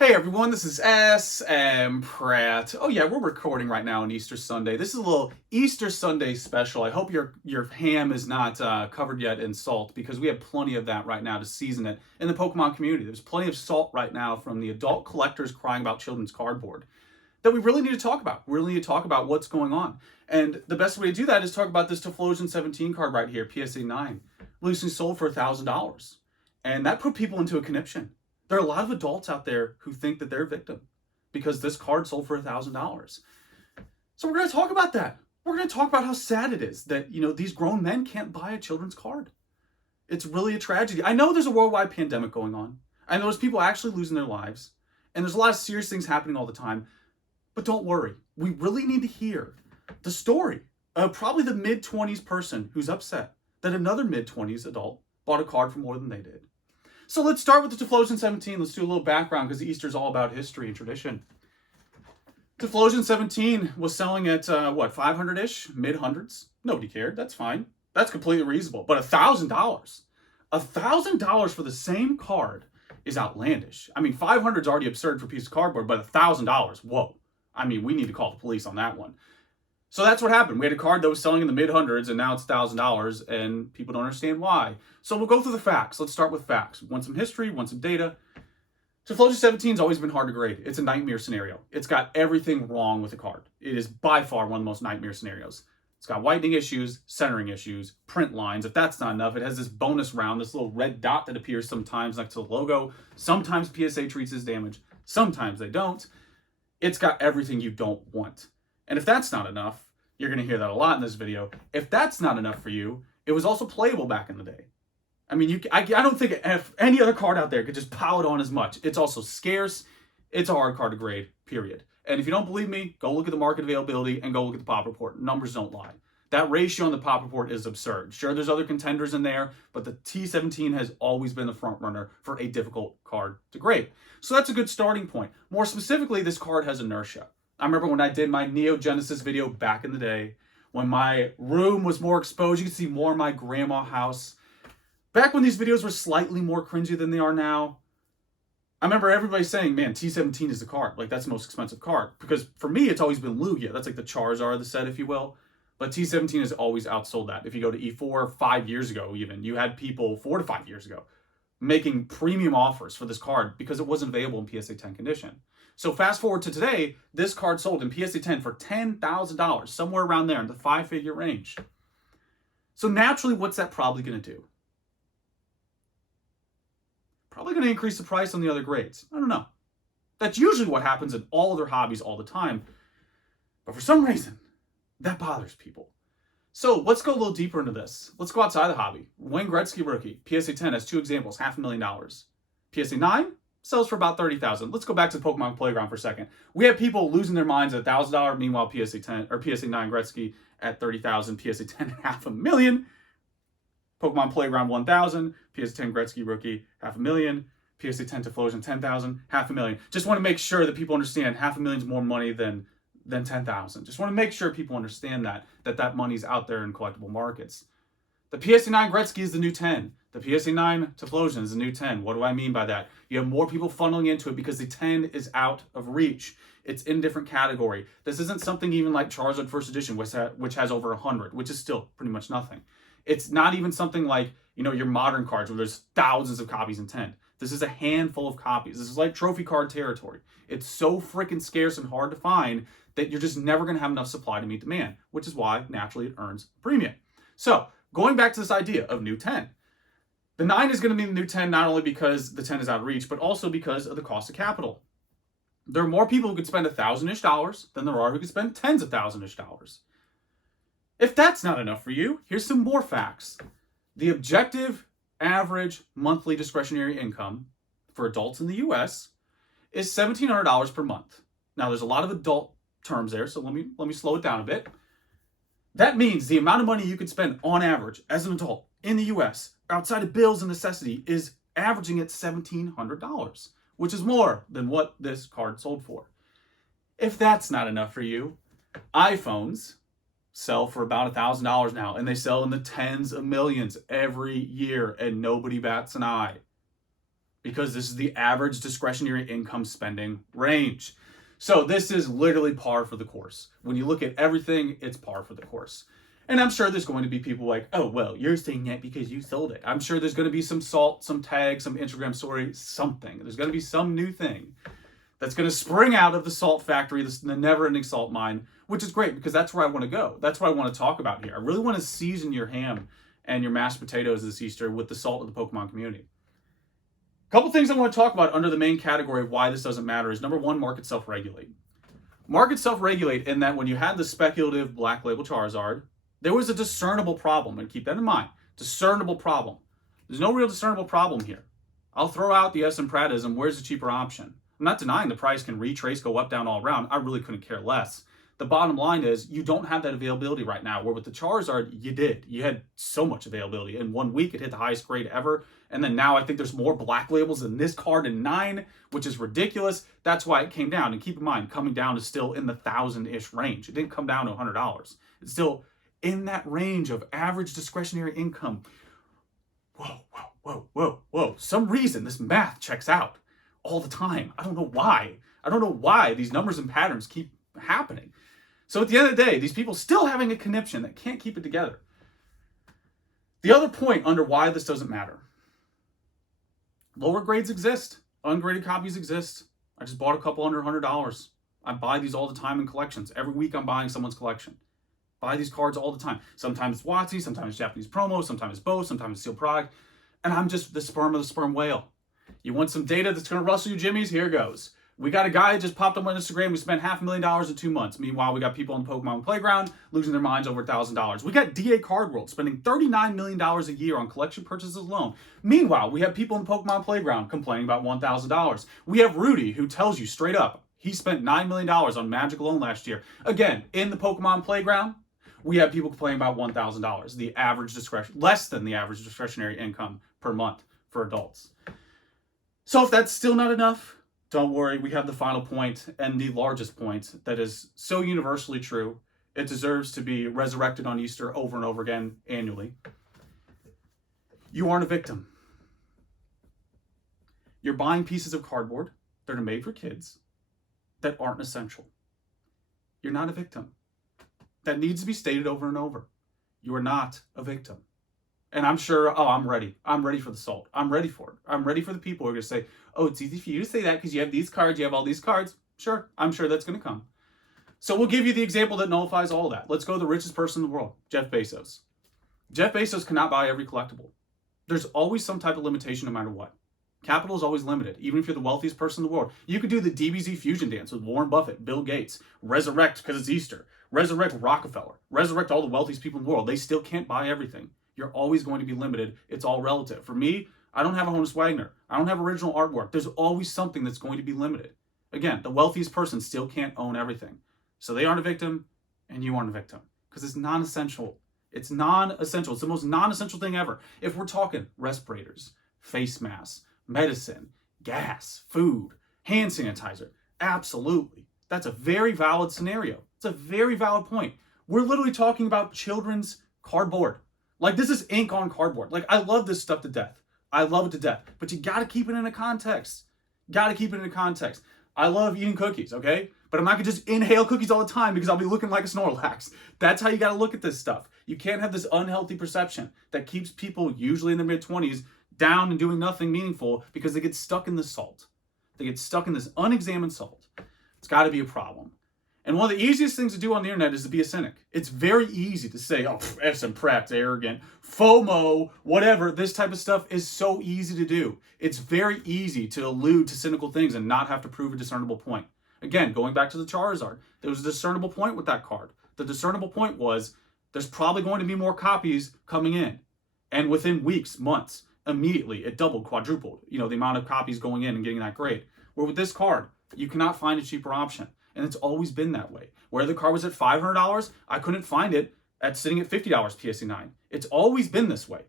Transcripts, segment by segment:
Hey everyone, this is SasSMPratte. Oh yeah, we're recording right now on Easter Sunday. This is a little Easter Sunday special. I hope your ham is not covered yet in salt, because we have plenty of that right now to season it in the Pokemon community. There's plenty of salt right now from the adult collectors crying about children's cardboard that we really need to talk about. We really need to talk about what's going on. And the best way to do that is talk about this Typhlosion 17 card right here, PSA 9, recently sold for $1,000. And that put people into a conniption. There are a lot of adults out there who think that they're a victim because this card sold for $1,000. So we're going to talk about that. We're going to talk about how sad it is that, these grown men can't buy a children's card. It's really a tragedy. I know there's a worldwide pandemic going on. I know there's people actually losing their lives. And there's a lot of serious things happening all the time. But don't worry. We really need to hear the story of probably the mid-20s person who's upset that another mid-20s adult bought a card for more than they did. So let's start with the Typhlosion 17. Let's do a little background, because Easter is all about history and tradition. Typhlosion 17 was selling at, 500-ish? Mid-hundreds? Nobody cared. That's fine. That's completely reasonable. But $1,000. $1,000 for the same card is outlandish. I mean, 500 is already absurd for a piece of cardboard, but $1,000, whoa. I mean, we need to call the police on that one. So that's what happened. We had a card that was selling in the mid-hundreds, and now it's $1,000, and people don't understand why. So we'll go through the facts. Let's start with facts. Want some history, want some data. Typhlosion 17 has always been hard to grade. It's a nightmare scenario. It's got everything wrong with the card. It is by far one of the most nightmare scenarios. It's got whitening issues, centering issues, print lines. If that's not enough, it has this bonus round, this little red dot that appears sometimes next to the logo. Sometimes PSA treats as damage. Sometimes they don't. It's got everything you don't want. And if that's not enough, you're going to hear that a lot in this video. If that's not enough for you, it was also playable back in the day. I mean, I don't think if any other card out there could just pile it on as much. It's also scarce. It's a hard card to grade, period. And if you don't believe me, go look at the market availability and go look at the pop report. Numbers don't lie. That ratio on the pop report is absurd. Sure, there's other contenders in there, but the T17 has always been the front runner for a difficult card to grade. So that's a good starting point. More specifically, this card has inertia. I remember when I did my Neo Genesis video back in the day, when my room was more exposed, you could see more of my grandma house. Back when these videos were slightly more cringy than they are now, I remember everybody saying, man, T17 is the card. Like, that's the most expensive card. Because for me, it's always been Lugia. That's like the Charizard of the set, if you will. But T17 has always outsold that. If you go to E4 5 years ago even, you had people 4 to 5 years ago making premium offers for this card because it wasn't available in PSA 10 condition. So fast forward to today, this card sold in PSA 10 for $10,000, somewhere around there in the 5-figure range. So naturally, what's that probably going to do? Probably going to increase the price on the other grades. I don't know. That's usually what happens in all other hobbies all the time. But for some reason, that bothers people. So let's go a little deeper into this. Let's go outside the hobby. Wayne Gretzky rookie, PSA 10 has 2 examples, $500,000. PSA 9 sells for about $30,000. Let's go back to the Pokemon Playground for a second. We have people losing their minds at $1,000. Meanwhile, PSA 10 or PSA 9 Gretzky at $30,000. PSA 10 $500,000. Pokemon Playground 1,000. PSA 10 Gretzky rookie $500,000. PSA 10 Typhlosion 10,000. $500,000. Just want to make sure that people understand $500,000 is more money than 10,000. Just want to make sure people understand that money's out there in collectible markets. The PSA 9 Gretzky is the new 10. The PSA 9 Typhlosion is the new 10. What do I mean by that? You have more people funneling into it because the 10 is out of reach. It's in a different category. This isn't something even like Charizard First Edition, which has over 100, which is still pretty much nothing. It's not even something like, your modern cards where there's thousands of copies in 10. This is a handful of copies. This is like trophy card territory. It's so freaking scarce and hard to find that you're just never going to have enough supply to meet demand, which is why naturally it earns a premium. So going back to this idea of new 10, the 9 is going to be the new 10 not only because the 10 is out of reach, but also because of the cost of capital. There are more people who could spend $1,000-ish than there are who could spend tens of thousands-ish dollars. If that's not enough for you, here's some more facts. The objective average monthly discretionary income for adults in the US is $1,700 per month. Now, there's a lot of adult terms there, so let me slow it down a bit. That means the amount of money you could spend on average as an adult in the US outside of bills and necessity is averaging at $1,700, which is more than what this card sold for. If that's not enough for you, iPhones sell for about $1,000 now, and they sell in the tens of millions every year, and nobody bats an eye. because this is the average discretionary income spending range. So this is literally par for the course. When you look at everything, it's par for the course. And I'm sure there's going to be people like, oh, well, you're saying that because you sold it. I'm sure there's going to be some SalT, some tag, some Instagram story, something. There's going to be some new thing that's going to spring out of the SalT factory, the never-ending SalT mine, which is great because that's where I want to go. That's what I want to talk about here. I really want to season your ham and your mashed potatoes this Easter with the SalT of the Pokemon community. A couple things I want to talk about under the main category of why this doesn't matter is, number one, market self-regulate. Market self-regulate in that when you had the speculative Black Label Charizard, there was a discernible problem, and keep that in mind. Discernible problem. There's no real discernible problem here. I'll throw out the SasSMPratte-ism, where's the cheaper option? I'm not denying the price can retrace, go up, down, all around. I really couldn't care less. The bottom line is you don't have that availability right now, where with the Charizard, you did. You had so much availability. In 1 week, it hit the highest grade ever. And then now I think there's more Black Labels than this card in 9, which is ridiculous. That's why it came down. And keep in mind, coming down is still in the 1,000-ish range. It didn't come down to $100. It's still in that range of average discretionary income. Whoa. Some reason this math checks out all the time. I don't know why. I don't know why these numbers and patterns keep happening. So at the end of the day, these people still having a conniption that can't keep it together. The other point under why this doesn't matter. Lower grades exist. Ungraded copies exist. I just bought a couple under $100. I buy these all the time in collections. Every week I'm buying someone's collection. Buy these cards all the time. Sometimes it's WotC, sometimes it's Japanese promo, sometimes it's both, sometimes it's sealed product. And I'm just the sperm of the sperm whale. You want some data that's going to rustle you jimmies? Here goes. We got a guy that just popped up on Instagram who spent $500,000 in 2 months. Meanwhile, we got people on the Pokemon Playground losing their minds over $1,000. We got DA Card World spending $39 million a year on collection purchases alone. Meanwhile, we have people in the Pokemon Playground complaining about $1,000. We have Rudy, who tells you straight up he spent $9 million on Magic alone last year. Again, in the Pokemon Playground, we have people complaining about $1,000, the average less than the average discretionary income per month for adults. So if that's still not enough, don't worry, we have the final point and the largest point that is so universally true, it deserves to be resurrected on Easter over and over again annually. You aren't a victim. You're buying pieces of cardboard that are made for kids that aren't essential. You're not a victim. That needs to be stated over and over. You are not a victim. And I'm sure, I'm ready. I'm ready for the SalT. I'm ready for it. I'm ready for the people who are going to say, oh, it's easy for you to say that because you have these cards, you have all these cards. Sure, I'm sure that's going to come. So we'll give you the example that nullifies all that. Let's go to the richest person in the world, Jeff Bezos. Jeff Bezos cannot buy every collectible. There's always some type of limitation no matter what. Capital is always limited, even if you're the wealthiest person in the world. You could do the DBZ fusion dance with Warren Buffett, Bill Gates, resurrect because it's Easter, resurrect Rockefeller, resurrect all the wealthiest people in the world. They still can't buy everything. You're always going to be limited. It's all relative. For me, I don't have a Honus Wagner. I don't have original artwork. There's always something that's going to be limited. Again, the wealthiest person still can't own everything. So they aren't a victim, and you aren't a victim. Because it's non-essential. It's non-essential. It's the most non-essential thing ever. If we're talking respirators, face masks, medicine, gas, food, hand sanitizer, absolutely. That's a very valid scenario. It's a very valid point. We're literally talking about children's cardboard. Like, this is ink on cardboard. Like, I love this stuff to death. I love it to death. But you got to keep it in a context. Got to keep it in a context. I love eating cookies, okay? But I'm not going to just inhale cookies all the time because I'll be looking like a Snorlax. That's how you got to look at this stuff. You can't have this unhealthy perception that keeps people, usually in their mid-20s, down and doing nothing meaningful because they get stuck in the SalT. They get stuck in this unexamined SalT. It's got to be a problem. And one of the easiest things to do on the internet is to be a cynic. It's very easy to say, oh, SasSMPratte, arrogant, FOMO, whatever. This type of stuff is so easy to do. It's very easy to allude to cynical things and not have to prove a discernible point. Again, going back to the Charizard, there was a discernible point with that card. The discernible point was there's probably going to be more copies coming in. And within weeks, months, immediately, it doubled, quadrupled, the amount of copies going in and getting that grade. Where with this card, you cannot find a cheaper option. And it's always been that way. Where the card was at $500, I couldn't find it at sitting at $50 PSA 9. It's always been this way.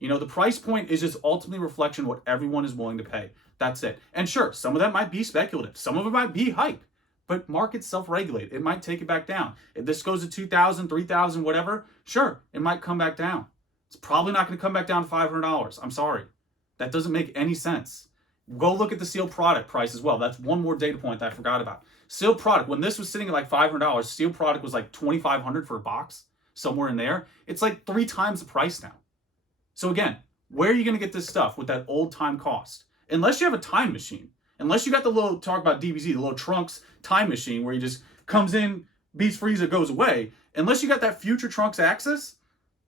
The price point is just ultimately a reflection of what everyone is willing to pay. That's it. And sure, some of that might be speculative. Some of it might be hype. But markets self-regulate. It might take it back down. If this goes to $2,000, $3,000, whatever, sure, it might come back down. It's probably not going to come back down to $500. I'm sorry. That doesn't make any sense. Go look at the SalTPratte price as well. That's one more data point that I forgot about. SalTPratte, when this was sitting at like $500, SalTPratte was like $2,500 for a box, somewhere in there. It's like 3 times the price now. So again, where are you going to get this stuff with that old time cost? Unless you have a time machine. Unless you got the little, talk about DBZ, the little Trunks time machine where he just comes in, beats Frieza, goes away. Unless you got that future Trunks access,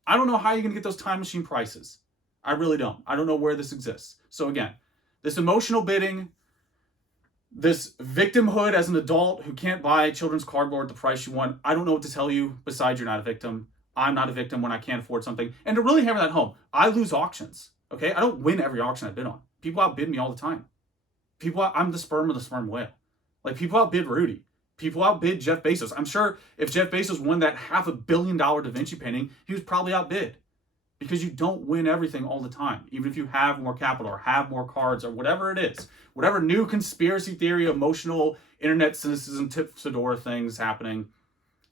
I don't know how you're going to get those time machine prices. I really don't. I don't know where this exists. So again, this emotional bidding, this victimhood as an adult who can't buy children's cardboard at the price you want, I don't know what to tell you besides you're not a victim. I'm not a victim when I can't afford something. And to really hammer that home, I lose auctions, okay? I don't win every auction I bid on. People outbid me all the time. I'm the sperm of the sperm whale. Like, people outbid Rudy. People outbid Jeff Bezos. I'm sure if Jeff Bezos won that $500 million Da Vinci painting, he was probably outbid. Because you don't win everything all the time. Even if you have more capital or have more cards or whatever it is. Whatever new conspiracy theory, emotional, internet cynicism, tip fedora things happening,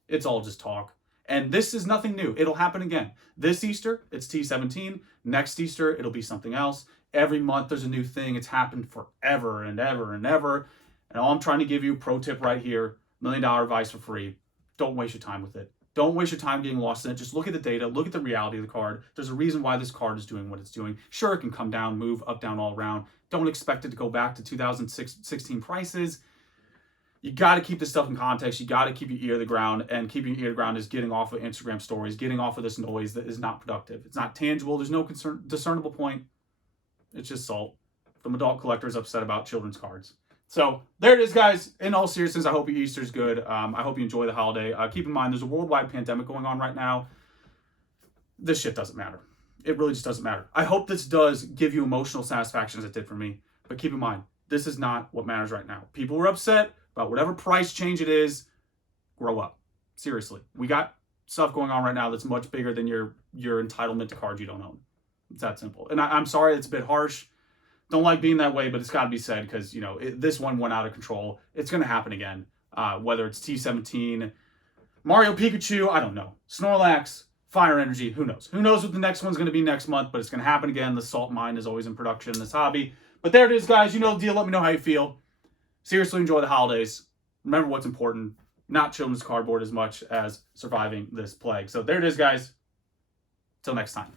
it's all just talk. And this is nothing new. It'll happen again. This Easter, it's T17. Next Easter, it'll be something else. Every month, there's a new thing. It's happened forever and ever and ever. And all I'm trying to give you, pro tip right here, $1 million advice for free. Don't waste your time with it. Don't waste your time getting lost in it. Just look at the data. Look at the reality of the card. There's a reason why this card is doing what it's doing. Sure, it can come down, move up, down, all around. Don't expect it to go back to 2016 prices. You got to keep this stuff in context. You got to keep your ear to the ground. And keeping your ear to the ground is getting off of Instagram stories, getting off of this noise that is not productive. It's not tangible. There's no discernible point. It's just SalT. From adult collectors upset about children's cards. So there it is, guys. In all seriousness, I hope your Easter's good. I hope you enjoy the holiday. Keep in mind, there's a worldwide pandemic going on right now. This shit doesn't matter. It really just doesn't matter. I hope this does give you emotional satisfaction as it did for me. But keep in mind, this is not what matters right now. People are upset about whatever price change it is. Grow up. Seriously. We got stuff going on right now that's much bigger than your entitlement to cards you don't own. It's that simple. And I'm sorry it's a bit harsh. Don't like being that way, but it's got to be said because, you know, this one went out of control. It's going to happen again. Whether it's T17, Mario Pikachu, I don't know. Snorlax, Fire Energy, who knows? Who knows what the next one's going to be next month, but it's going to happen again. The SalT mine is always in production in this hobby. But there it is, guys. You know the deal. Let me know how you feel. Seriously, enjoy the holidays. Remember what's important. Not children's cardboard as much as surviving this plague. So there it is, guys. Till next time.